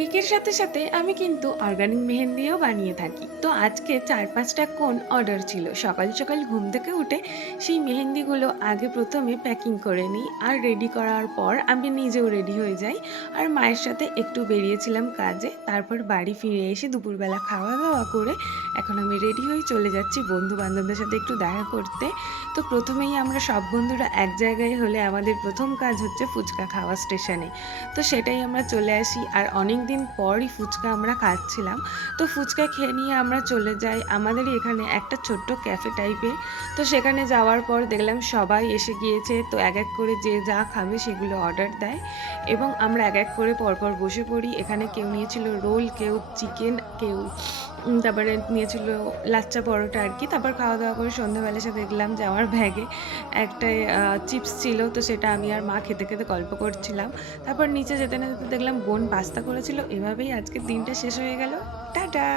কেকের সাথে সাথে আমি কিন্তু অর্গানিক মেহেন্দিও বানিয়ে থাকি। তো আজকে ৪-৫টা কোন অর্ডার ছিল। সকাল সকাল ঘুম থেকে উঠে সেই মেহেন্দিগুলো আগে প্রথমে প্যাকিং করে নিই। আর রেডি করার পর আমি নিজেও রেডি হয়ে যাই। আর মায়ের সাথে একটু বেরিয়েছিলাম কাজে। তারপর বাড়ি ফিরে এসে দুপুরবেলা খাওয়া-দাওয়া করে এখন আমি রেডি হয়ে চলে যাচ্ছি বন্ধু-বান্ধবদের সাথে একটু দেখা করতে। তো প্রথমেই আমরা সব বন্ধুরা এক জায়গায় হলে আমাদের প্রথম কাজ হচ্ছে ফুচকা খাওয়া স্টেশনে। তো সেটাই আমরা চলে আসি। আর অনেক দিন পরই ফুচকা আমরা খাচ্ছিলাম। তো ফুচকা খেয়ে নিয়ে আমরা চলে যাই আমাদেরই এখানে একটা ছোট্ট ক্যাফে টাইপের। তো সেখানে যাওয়ার পর দেখলাম সবাই এসে গিয়েছে। তো এক এক করে যে যা খাবে সেগুলো অর্ডার দেয় এবং আমরা এক এক করে পরপর বসে পড়ি। এখানে কেউ নিয়েছিল রোল, কেউ চিকেন, কেউ তারপরে নিয়েছিল লাচ্চা পরোটা আর কি। তারপর খাওয়া-দাওয়া করে সন্ধ্যাবেলা এসে দেখলাম যে আমার ব্যাগে একটা চিপস ছিল। তো সেটা আমি আর মা খেতে, খেতে গল্প করছিলাম। তারপর নিচে যেতে না যেতে দেখলাম বোন পাস্তা করেছিল। এভাবেই আজকের দিনটা শেষ হয়ে গেল। টাটা!